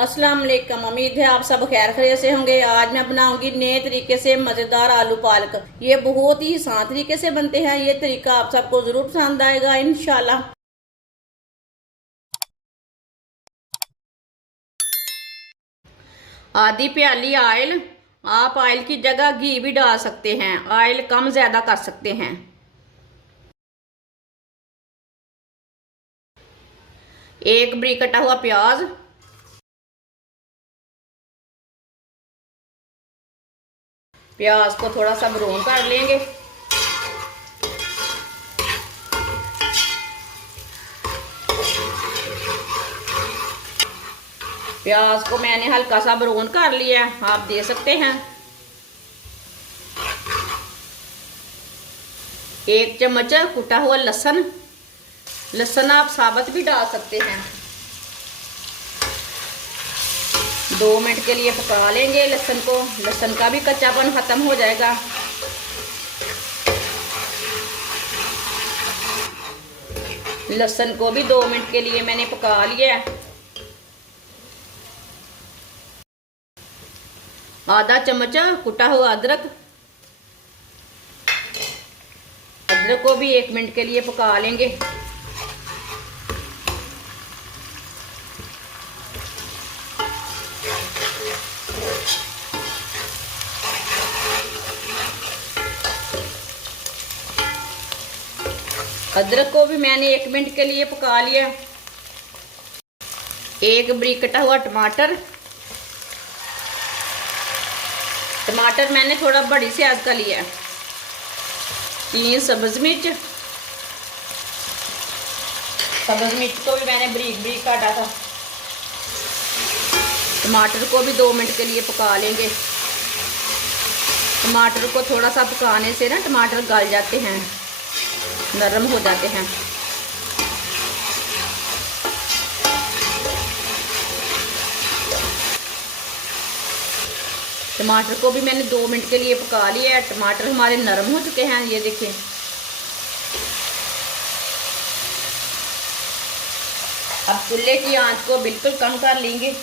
अस्सलाम वालेकुम। उम्मीद है आप सब खैर खैरियत से होंगे। आज मैं बनाऊंगी नए तरीके से मज़ेदार आलू पालक। ये बहुत ही आसान तरीके से बनते हैं। ये तरीका आप सबको ज़रूर पसंद आएगा इंशाल्लाह। आधी प्याली ऑयल, आप ऑयल की जगह घी भी डाल सकते हैं, ऑयल कम ज़्यादा कर सकते हैं। एक बरीक कटा हुआ प्याज, प्याज को थोड़ा सा ब्राउन कर लेंगे। प्याज को मैंने हल्का सा ब्राउन कर लिया, आप दे सकते हैं। एक चम्मच कुटा हुआ लहसुन, लहसुन आप साबुत भी डाल सकते हैं। 2 मिनट के लिए पका लेंगे लहसुन को, लहसुन का भी कच्चापन खत्म हो जाएगा। लहसुन को भी 2 मिनट के लिए मैंने पका लिया है। आधा चम्मच कुटा हुआ अदरक, अदरक को भी 1 मिनट के लिए पका लेंगे। अदरक को भी मैंने 1 मिनट के लिए पका लिया। एक बारीक कटा हुआ टमाटर, टमाटर मैंने थोड़ा बड़ी साइज का लिया। 3 सब्ज मिर्च, सब्ज मिर्च को भी मैंने बारीक बारीक काटा था। टमाटर को भी 2 मिनट के लिए पका लेंगे। टमाटर को थोड़ा सा पकाने से ना टमाटर गल जाते हैं, नरम हो जाते हैं। टमाटर को भी मैंने 2 मिनट के लिए पका लिया है। टमाटर हमारे नरम हो चुके हैं, ये देखिए। अब चूल्हे की आंच को बिल्कुल कम कर लेंगे।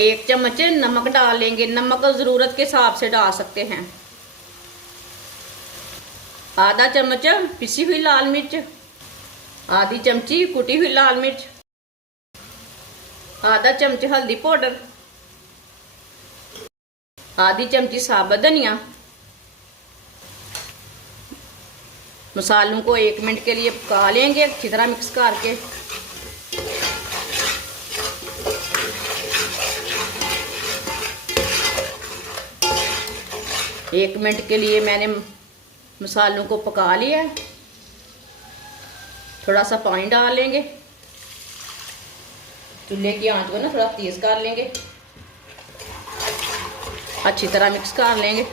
1 चम्मच नमक डाल लेंगे, नमक ज़रूरत के हिसाब से डाल सकते हैं। आधा चम्मच पिसी हुई लाल मिर्च, आधी चमची कुटी हुई लाल मिर्च, आधा चमच हल्दी पाउडर, आधी चमची साबुत धनिया। मसालों को 1 मिनट के लिए पका लेंगे अच्छी तरह मिक्स करके। एक मिनट के लिए मैंने मसालों को पका लिया है। थोड़ा सा पानी डाल लेंगे, चूल्हे की आंच को ना थोड़ा तेज कर लेंगे, अच्छी तरह मिक्स कर लेंगे।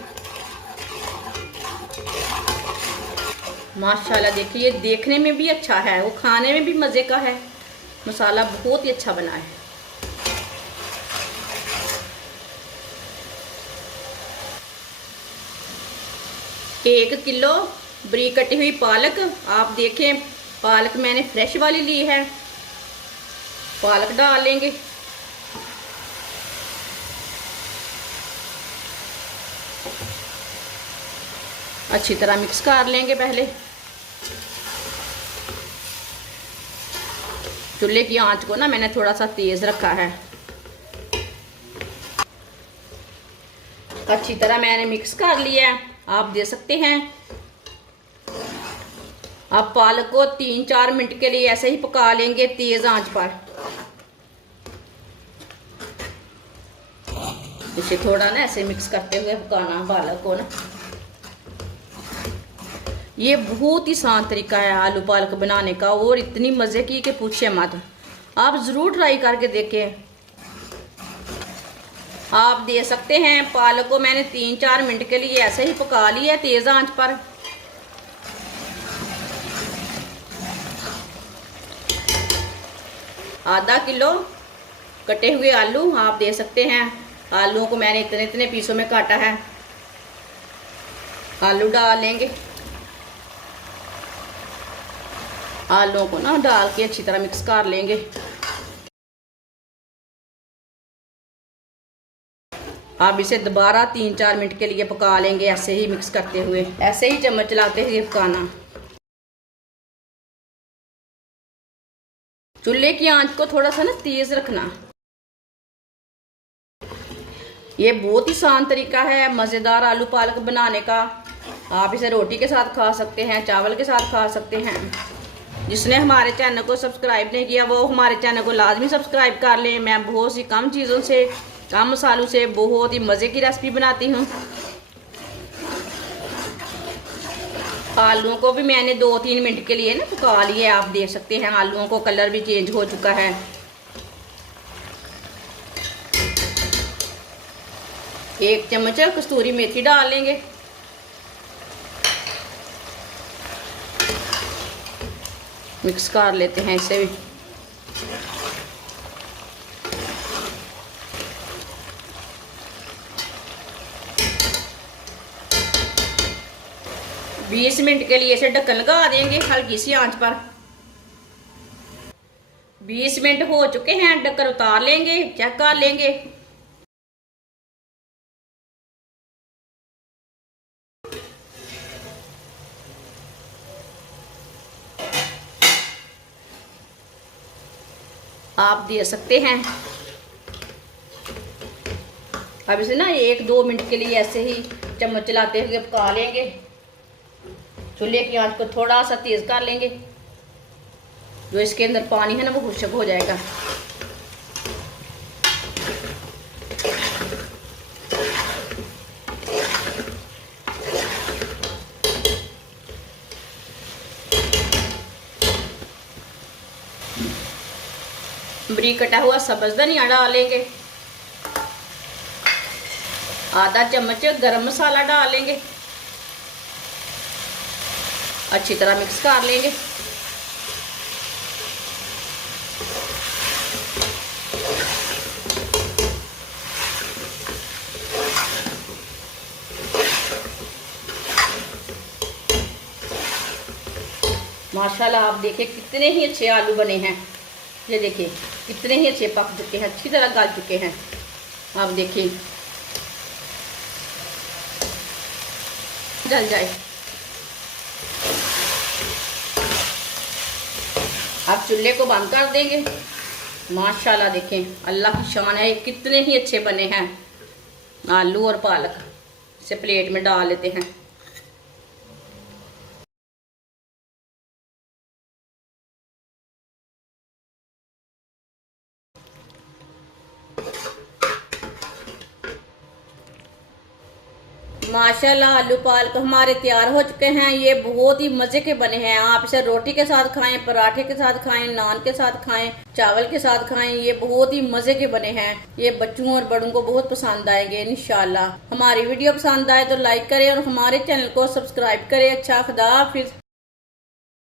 माशाल्लाह देखिए, देखने में भी अच्छा है, वो खाने में भी मज़े का है। मसाला बहुत ही अच्छा बना है। एक किलो बारीक कटी हुई पालक, आप देखें पालक मैंने फ्रेश वाली ली है। पालक डाल लेंगे। अच्छी तरह मिक्स कर लेंगे। पहले चूल्हे की आंच को ना मैंने थोड़ा सा तेज रखा है। अच्छी तरह मैंने मिक्स कर लिया है, आप दे सकते हैं। आप पालक को 3-4 मिनट के लिए ऐसे ही पका लेंगे तेज आंच पर। इसे थोड़ा ना ऐसे मिक्स करते हुए पकाना पालक को ना। ये बहुत ही आसान तरीका है आलू पालक बनाने का, और इतनी मज़े की कि पूछे मत। आप ज़रूर ट्राई करके देखें। आप दे सकते हैं। पालक को मैंने 3-4 मिनट के लिए ऐसे ही पका लिया तेज़ आंच पर। आधा किलो कटे हुए आलू आप दे सकते हैं। आलूओं को मैंने इतने इतने पीसों में काटा है। आलू डाल लेंगे। आलूओं को ना डाल के अच्छी तरह मिक्स कर लेंगे। अब इसे दोबारा 3-4 मिनट के लिए पका लेंगे, ऐसे ही मिक्स करते हुए, ऐसे ही चम्मच चलाते हुए पकाना। चूल्हे की आंच को थोड़ा सा ना तेज रखना। ये बहुत ही आसान तरीका है मज़ेदार आलू पालक बनाने का। आप इसे रोटी के साथ खा सकते हैं, चावल के साथ खा सकते हैं। जिसने हमारे चैनल को सब्सक्राइब नहीं किया वो हमारे चैनल को लाजमी सब्सक्राइब कर लें। मैं बहुत सी कम चीज़ों से, कम मसालों से बहुत ही मज़े की रेसिपी बनाती हूँ। आलूओं को भी मैंने 2-3 मिनट के लिए ना पका लिए। आप देख सकते हैं आलूओं को कलर भी चेंज हो चुका है। एक चम्मच कस्तूरी मेथी डाल लेंगे। मिक्स कर लेते हैं इसे भी। बीस मिनट के लिए इसे ढक्कन लगा देंगे हल्की सी आंच पर। 20 मिनट हो चुके हैं, ढक्कन उतार लेंगे, चेक कर लेंगे। आप दे सकते हैं। अब इसे ना 1-2 मिनट के लिए ऐसे ही चम्मच चलाते हुए पका लेंगे। चूल्हे की आंच को थोड़ा सा तेज कर लेंगे, जो इसके अंदर पानी है ना वो खुश्क हो जाएगा। बारीक कटा हुआ सब्ज धनिया डालेंगे। आधा चम्मच गरम मसाला डालेंगे। अच्छी तरह मिक्स कर लेंगे। माशाल्लाह आप देखिए कितने ही अच्छे आलू बने हैं। ये देखिए कितने ही अच्छे पक चुके हैं, अच्छी तरह गल चुके हैं। आप देखिए जल जाए। अब चूल्हे को बंद कर देंगे। माशाल्लाह देखें अल्लाह की शान है, कितने ही अच्छे बने हैं आलू और पालक। इसे प्लेट में डाल लेते हैं। माशाल्लाह आलू पालक हमारे तैयार हो चुके हैं। ये बहुत ही मज़े के बने हैं। आप इसे रोटी के साथ खाएं, पराठे के साथ खाएं, नान के साथ खाएं, चावल के साथ खाएं। ये बहुत ही मज़े के बने हैं। ये बच्चों और बड़ों को बहुत पसंद आएंगे इंशाल्लाह। हमारी वीडियो पसंद आए तो लाइक करें और हमारे चैनल को सब्सक्राइब करें। अच्छा खुदा हाफिज़।